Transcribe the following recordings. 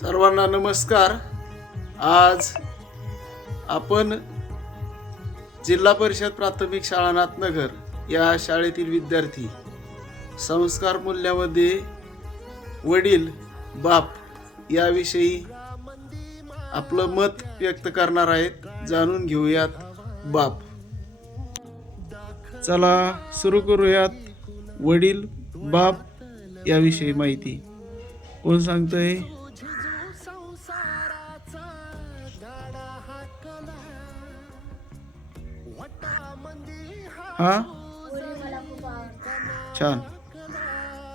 सर्वांना नमस्कार. आज आपण जिल्हा परिषद प्राथमिक शाळा नाथनगर या शाळेतील विद्यार्थी संस्कार मूल्यामध्ये वडील बाप याविषयी आपलं मत व्यक्त करणार आहेत. जाणून घेऊयात बाप. चला सुरू करूयात. वडील बाप याविषयी माहिती. कोण सांगतंय? हा? छान.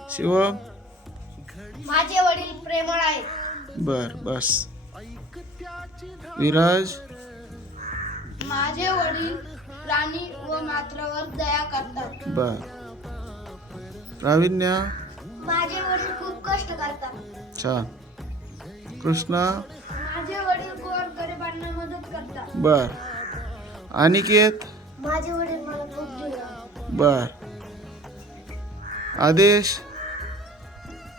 शिवम माझे वडील प्रेमळ आहेत. बर बस. विराज? माझे वडील प्राणी व मात्रावर दया करतात. बर. प्रावीण्या? माझे वडील खूप कष्ट करतात. छान. कृष्णा? माझे वडील गोर गरिबांना मदत करतात. बर. अनिकेत? माझे वडील मला. बर. आदेश?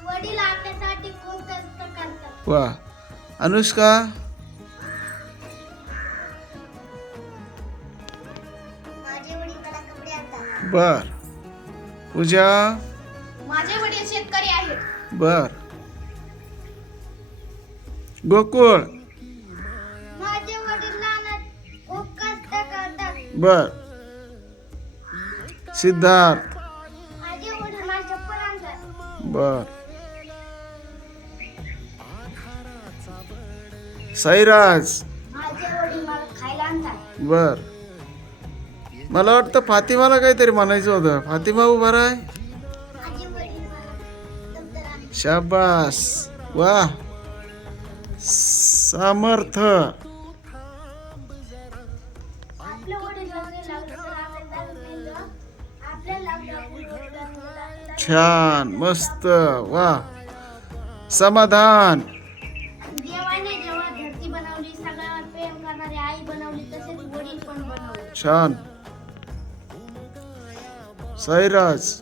वडील आपल्यासाठी खूप कष्ट करतात? वा. अनुष्का? माझे वडील मला कपडे आणतात. बर. पूजा? माझे वडील शेतकरी आहेत. बर. गोकुळ? बर. सिद्धार्थ. बर. साईराज. बर. मला वाटतं फातिमाला काहीतरी म्हणायचं होतं. फातिमा उभा राय. शाबास. वा. सामर्थ. छान मस्त वा. समाधान. देवाने जेव्हा धरती बनवली सगळ्यावर प्रेम करणारी आई बनवली तसेच वडील पण बनवले. छान. साईराज.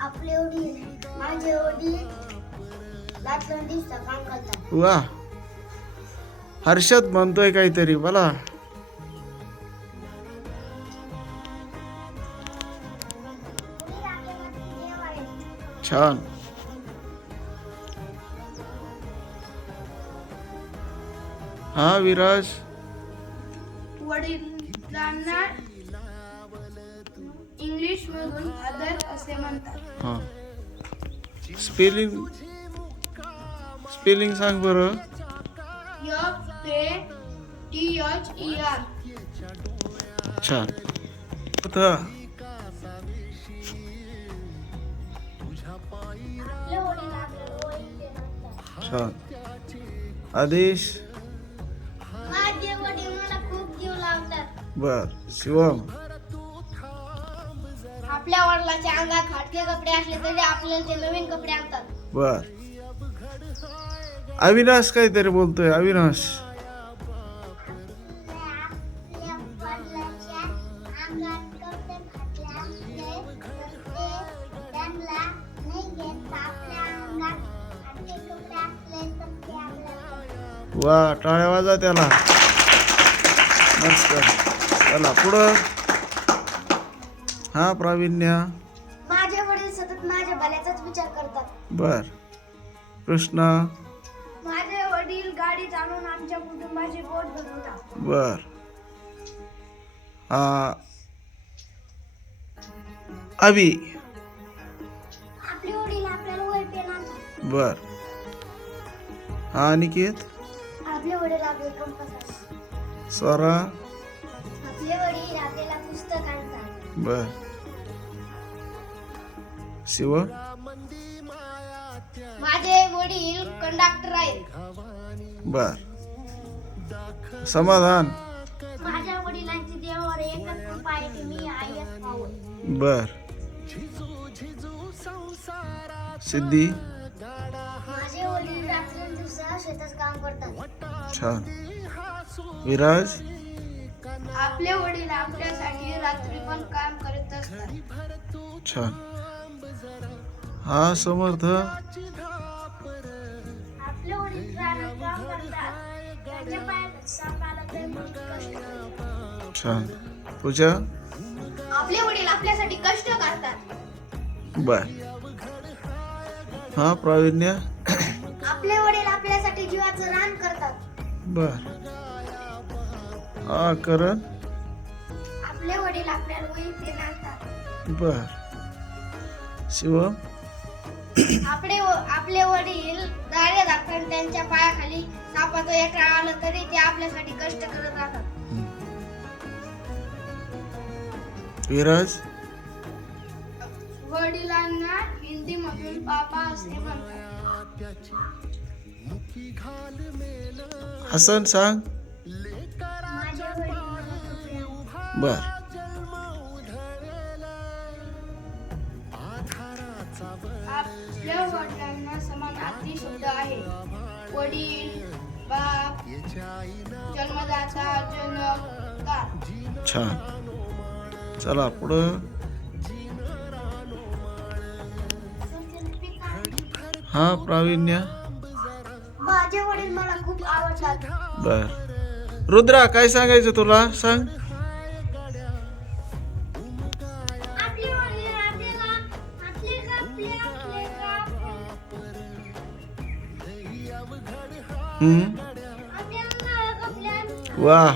आपले वडील माझे वडील लाटलंडीचं काम करतात. वा. हर्षद म्हणतोय काहीतरी बोला. छान. हा विराज. वडिलांना इंग्लिश मधून आदर असे म्हणतात. हा. स्पेलिंग स्पेलिंग सांग बरं. F A T H E R छान. आता छान. आदेश? बर शिवम. आपल्या वडिलाच्या अंगात फाटके कपडे असले तरी आपल्याला ते नवीन कपडे आणतात. बर. अविनाश काहीतरी बोलतोय अविनाश. टाळ्या वाजा त्याला. मस्त चला पुढं. हा प्रावीण्या. माझे वडील सतत माझ्या भल्याचाच विचार करतात. बर. कृष्णा. माझे वडील गाडी चालवून आमच्या कुटुंबाची पोट भरवतात. बर. हा. अभि. आपले वडील आपल्याला वय पेन आणतात बर. हा अनिकेत आपले वडील आपले कंपास. स्वरा आपले वडील आपल्याला पुस्तक आणतात. बर. शिव. माझे वडील कंडक्टर आहेत. बर. समाधान. माझ्या वडिलांची देवावर एकच कृपा आहे की मी आयस पाहून बर. सिद्धी. शेतात काम करतात. छान. विराज? आपले वडील आपल्यासाठी रात्री पण काम करत असतात. छान. हा समर्थ आपले वडील रानात काम करतात. त्यांच्या कष्ट करतात. छान. पूजा? आपले वडील आपल्यासाठी कष्ट करतात. बर. हा प्रावीण्य? आपले वडील आपल्यासाठी जीवाचं रान करतात. बर. हा करण आपले वडील आपल्याला वैयक्तिक आणतात बर. शिवम आपले व- आपले वडील दारे दाखवून त्यांच्या पायाखाली सापाचं एका आलं तरी ते आपल्यासाठी कष्ट करत राहतात. विराज. वडिलांना हिंदी मधून पापा असे म्हणतात. हसन सांग. बर. आपल्या वडिलांना समानार्थी शब्द आहे. वडील बाप जन्मदाता जनक छान. चला पुढं. हा प्रावीण्य? माझे वडील मला खूप आवडतात. बर. रुद्रा काय सांगायचं तुला? सांग. आपले वडील आपल्याला आपले आपले आपले हम्म. आपल्याला आपल्या वा.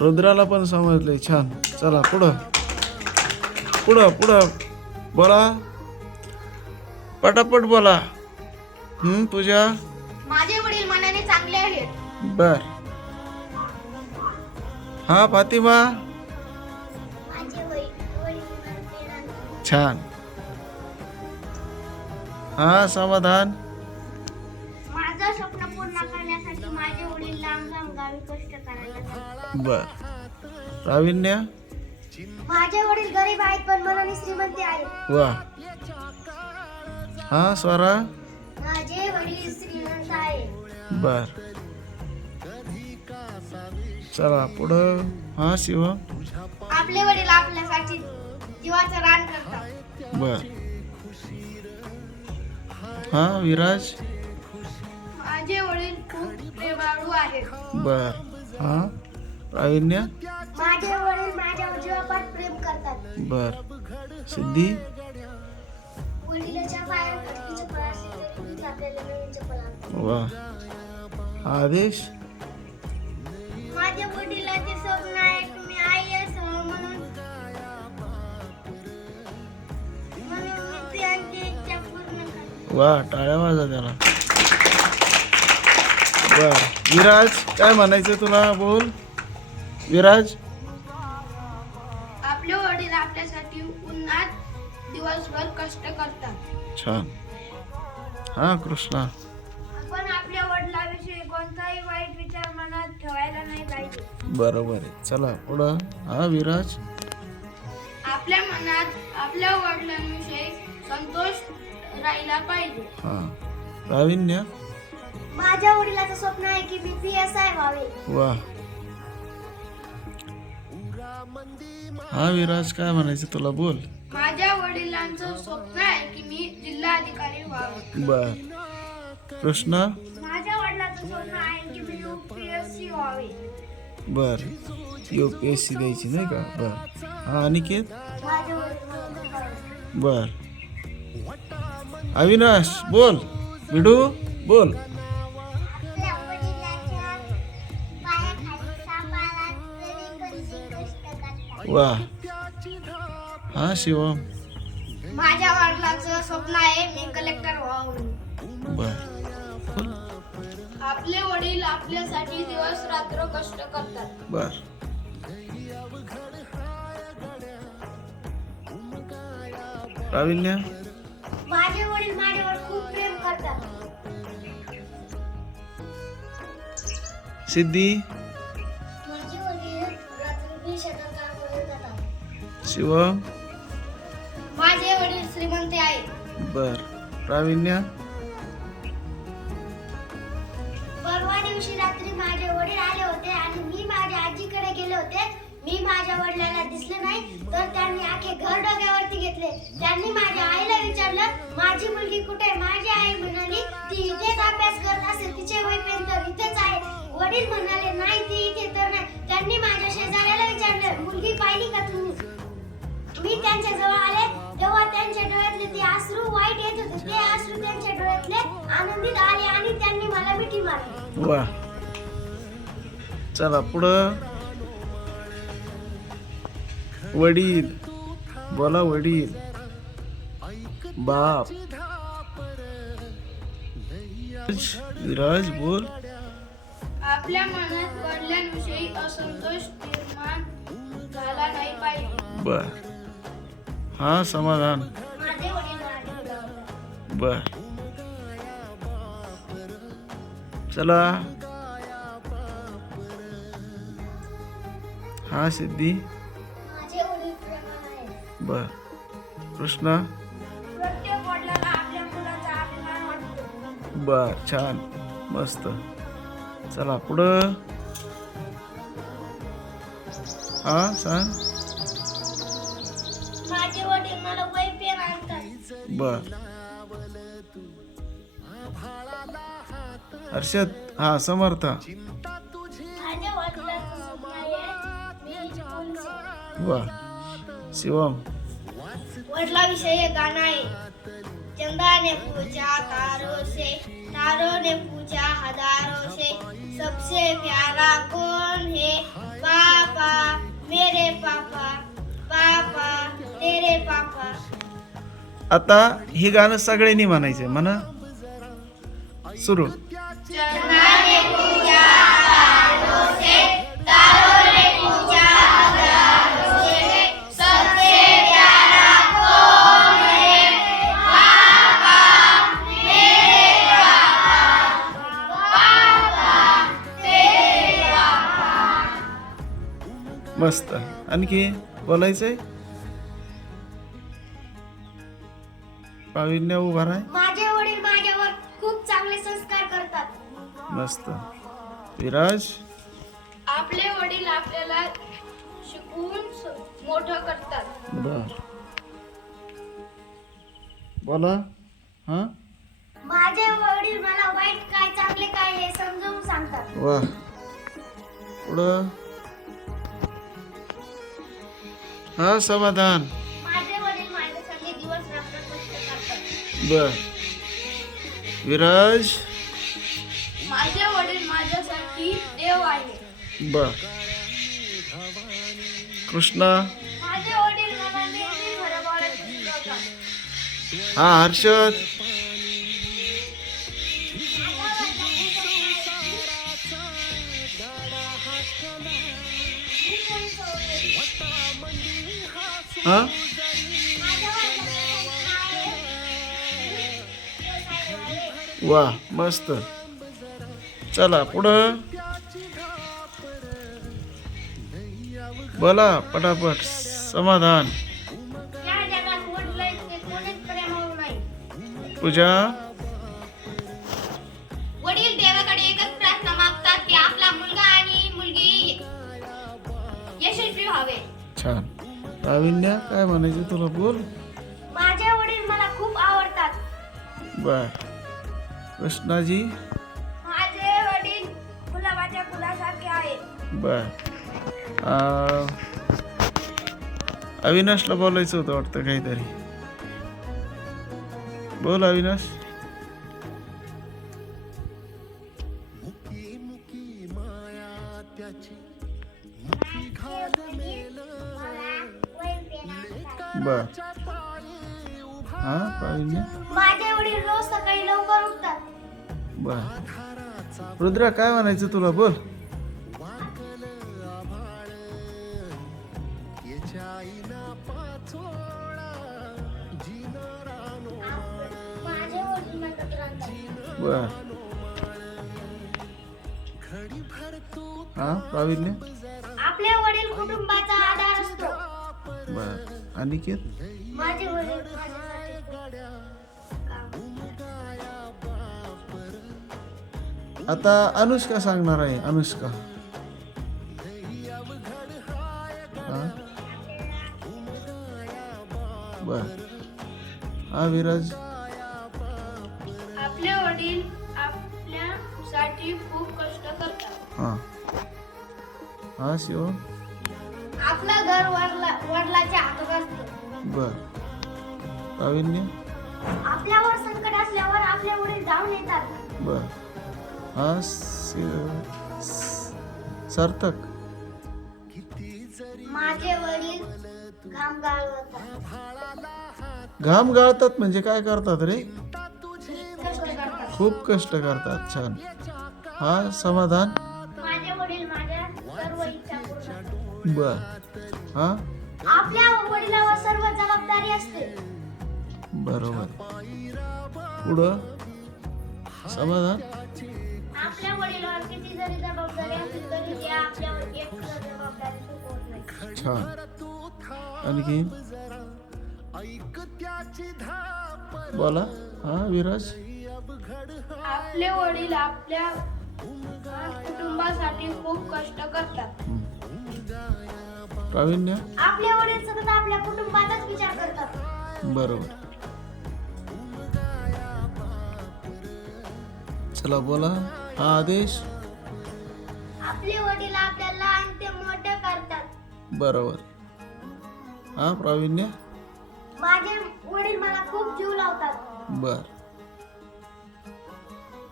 रुद्राला पण समजले छान. चला पुढं. पुढं पुढं. बोला. पटापट बोला. हम्म पूजा? माझे वडील मनाने चांगले आहेत. बर. हा फातिमा? माझे वडील छान. हा समाधान? माझं स्वप्न पूर्ण करण्यासाठी माझे वडील लांब लांब गावी कष्ट करायला जातात. बर. प्रावीण्य माझे वडील गरीब आहेत पण मनाने श्रीमंत आहेत. वा. हा स्वरा? माझे वडील श्रीमंत आहेत. बर. चला पुढं. हा शिव? आपले वडील आपल्यासाठी जीवाचं रान करतात. बर. हा विराज? माझे वडील खूप प्रेमाळू आहेत. बर. हा प्रावीण्य माझे वडील माझ्यावर जीवापाठ प्रेम करतात. बर. सिद्धी? वा. आदेश? माझ्या वडिलाचे स्वप्न आहे आई म्हणून. म्हणून मी इच्छा पूर्ण करते. वा टाळ्या वाजा त्याला. बर. विराज काय म्हणायचं तुला? बोल. विराज? दिवसभर कष्ट करतात. छान. हा कृष्णा. आपण आपल्या वडिलांविषयी कोणताही वाईट विचार मनात ठेवायला नाही पाहिजे. बरोबर आहे. चला पुढं. हा विराज. आपल्या मनात आपल्या वडिलांविषयी संतोष राहिला पाहिजे. हा. प्रावीण्य माझ्या वडिलाचं स्वप्न आहे की मी पी एस आय व्हावे. वा हा विराज काय म्हणायचं तुला? बोल. माझ्या वडिलांचं स्वप्न आहे की मी जिल्हा अधिकारी व्हावे. बर. कृष्णा माझ्या वडिलांचं स्वप्न आहे की मी यूपीएससी व्हावे. बर. द्यायची नाही का? बर. हा अनिकेत. बर. अविनाश बोल. विडू बोल. वा. हा शिवम. माझ्या वडिलांचं स्वप्न आहे मी कलेक्टर व्हावं. बर. आपले वडील आपल्यासाठी दिवस रात्र कष्ट करतात. बर. प्रावीण्य माझे वडील माझ्यावर खूप प्रेम करतात. सिद्धी? माझे वडील रात्री शेतात काम करत जातात शिवम? श्रीमंत आहेत? बर. प्रावीण्य? परवा दिवशी रात्री माझे वडील आले होते आणि मी माझ्या आजीकडे गेले होते. मी माझ्या वडिलांना दिसले नाही तर त्यांनी आखे घर डोक्यावरती घेतले. त्यांनी माझ्या आईला विचारलं माझी मुलगी कुठे आहे?" माझी आई म्हणाली ती इथेच अभ्यास करत वडील म्हणाले नाही ती इथे तर नाही. त्यांनी माझ्या शेजाऱ्याला विचारलं मुलगी पाहिली का तुम्ही? मी त्यांच्या जवळ आले. तेव्हा त्यांच्या डोळ्यातले ते अश्रू वाईट येत होते ते अश्रू त्यांच्या डोळ्यातले आनंदित आले आणि त्यांनी मला मिठी मारली. वा. चला पुढं. वडील. बोला वडील. बाप. विराज बोल. आपल्या मनात वडिलांविषयी असंतोष निर्माण झाला नाही पाहिजे. बर. हां समाधान. बर. चला. हां सिद्धी. बर. कृष्णा. बर छान. मस्त. चला पुढं. हां सांग. बर. हर्षद हा समर्थ. वा. शिवम. वडला विषय गाणं आहे. चंदा ने पूछा तारों से तारों ने पूछा हजारों से सबसे प्यारा कौन है? पापा मेरे पापा. आता हे गाणं सगळ्यांनी म्हणायचे म्हणा. सुरू. मस्त. आणखी बोलायचंय? पाविन्य उभा राय. माझे वडील माझ्यावर खूप चांगले संस्कार करतात. मस्त. विराज? आपले वडील आपल्याला शिकवून मोठं करतात. बर. बोला. हा? माझे वडील मला वाईट काय चांगले काय हे समजावून सांगतात. वा पुढं? हा समाधान. बर. विराज? माझे वडील माझ्यासाठी देव आहे. बर. कृष्णा? माझे वडील मला नेहमी खरं बोलायचं शिकवतात हा हर्षद? हा? वा मस्त. चला पुढं. बोला पटापट समाधान. पूजा. वडील देवाकडे एकच प्रार्थना मागतात की आपला मुलगा आणि मुलगी यशस्वी व्हावे. छान. प्रावीण्य काय म्हणायचं तुला बोल. माझे वडील मला खूप आवडतात. बर. कृष्णाजी? माझे वडील गुलाबाच्या फुलासारखे बर. अविनाशला बोलायचं होतं वाटतं काहीतरी. बोल अविनाश. रुद्रा काय म्हणायचं तुला बोल. बर. हा प्रावीण्य? आपले वडील कुटुंबाचा आधार असतो. बर. अनिकेत? माझे वडील आता अनुष्का सांगणार आहे अनुष्का. बर. हा विराज. आपले वडील आपल्या साठी खूप कष्ट करतात. हां. हा शिवम आपलं घर वडला वडिलाच्या हातात असतं. बर. प्रावीण्य आपल्यावर संकट असल्यावर आपले वडील धावून येतात. बर. सार्थक. माझे वडील घाम गाळतात म्हणजे काय करतात रे? खूप कष्ट करतात. छान. हा समाधान? बर. हा? आपल्या वडिलावर सर्व जबाबदारी असते. बरोबर. पुढं? समाधान? आपल्या वडिलावर किती जरी जबाबदारी असली तरी ते आपल्यावर एक जबाबदारी सोपवत नाही. छान. आणखी? बोला. हा विराज? आपले वडील आपल्या कुटुंबासाठी खूप कष्ट करतात. प्रावीण्य? आपले वडील सतत आपल्या कुटुंबाचाच विचार करतात. बरोबर. चला बोला. आदेश? आपले वडील आपल्याला लहान ते मोठे करतात. बरोबर. हा प्रावीण्य? माझे वडील मला खूप जीव लावतात. बर.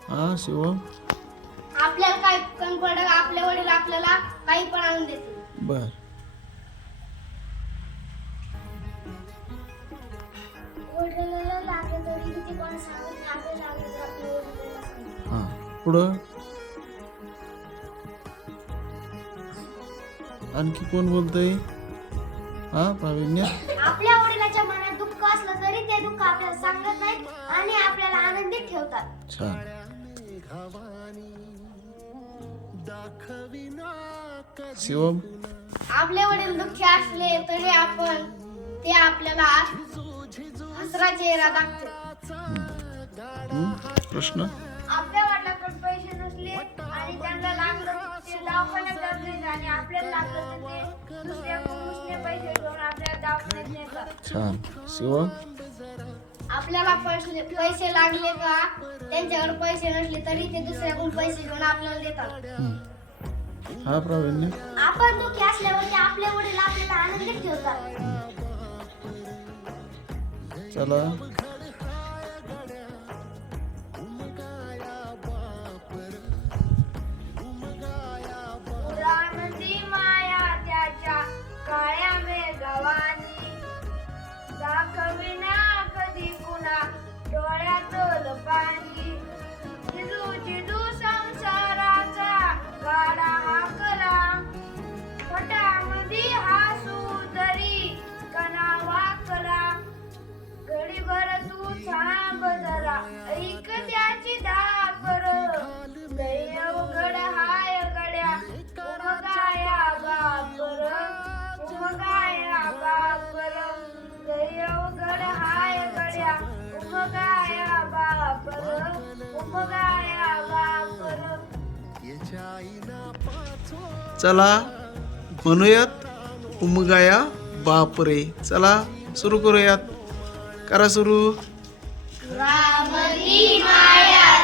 हा शिवम? आपल्याला काही कमी पडत आपले वडील आपल्याला काही पण आणून देते बर. वडिलांना लागलं तरी किती पण सांगत नाही आपल्याला लागलं तर सांगतात. हा पुढं? आणखी कोण बोलतय? हा प्रावीण्य आपल्या वडिलाच्या मनात दुःख असलं तरी ते दुःख आपल्याला सांगत नाहीत आणि आपल्याला आनंदित ठेवतात. छान. शिवम? आपले वडील दुःखी असले तरी आपण ते आपल्याला हसरा चेहरा दाखवतो? प्रश्न? आपल्या नसले आणि त्यांना लागलं ते दवाखान्यात जात आणि आपल्याला लागलं तर ते उसने पैसे घेऊन आपल्याला दवाखान्यात नेतात. छान. शिवम आपल्याला पैसे पैसे लागले का? त्यांच्याकडे पैसे नसले तरी ते दुसऱ्याकडून पैसे घेऊन आपल्याला देतात. हं. प्रावीण्य आपण दुःखी असल्यावर ते आपले वडील आपल्याला आनंदित ठेवतात. चला. चला म्हणूयात उमगाया बापरे. चला सुरू करूयात. करा सुरू. माया.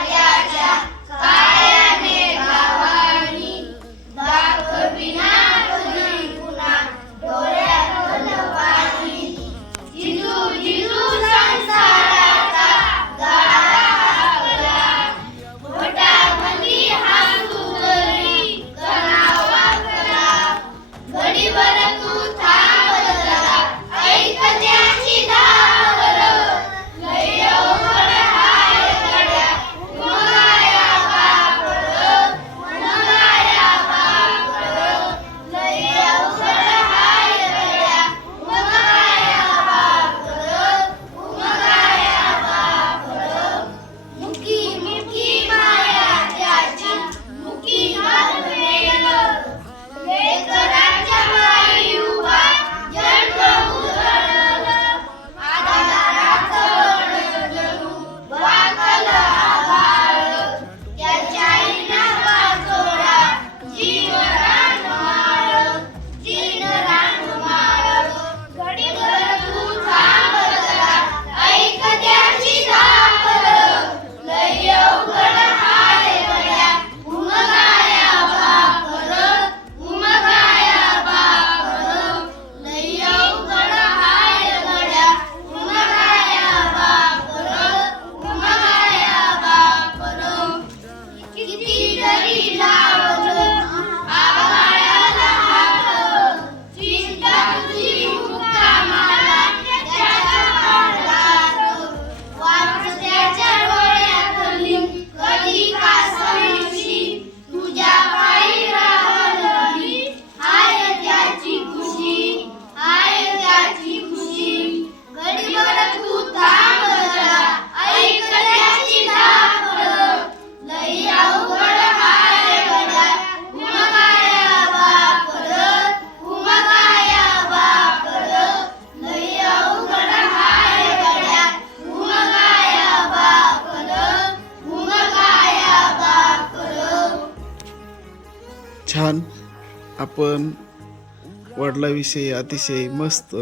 अतिशय अतिशय मस्त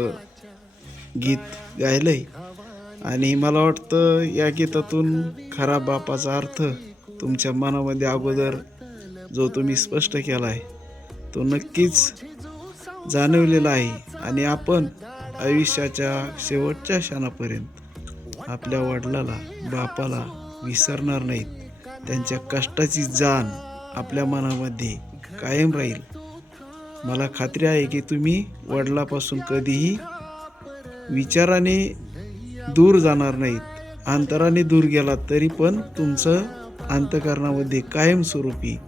गीत गायलंय. आणि मला वाटतं या गीतातून खरा बापाचा अर्थ तुमच्या मनामध्ये अगोदर जो तुम्ही स्पष्ट केला आहे तो नक्कीच जाणवलेला आहे. आणि आपण आयुष्याच्या शेवटच्या क्षणापर्यंत आपल्या वडिलाला बापाला विसरणार नाहीत. त्यांच्या कष्टाची जाण आपल्या मनामध्ये कायम राहील. मला खात्री आहे की तुम्ही वडिलापासून कधीही विचाराने दूर जाणार नाहीत. अंतराने दूर गेलात तरी पण तुमचं अंतकरणामध्ये कायमस्वरूपी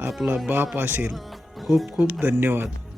आपला बाप असेल. खूप खूप धन्यवाद.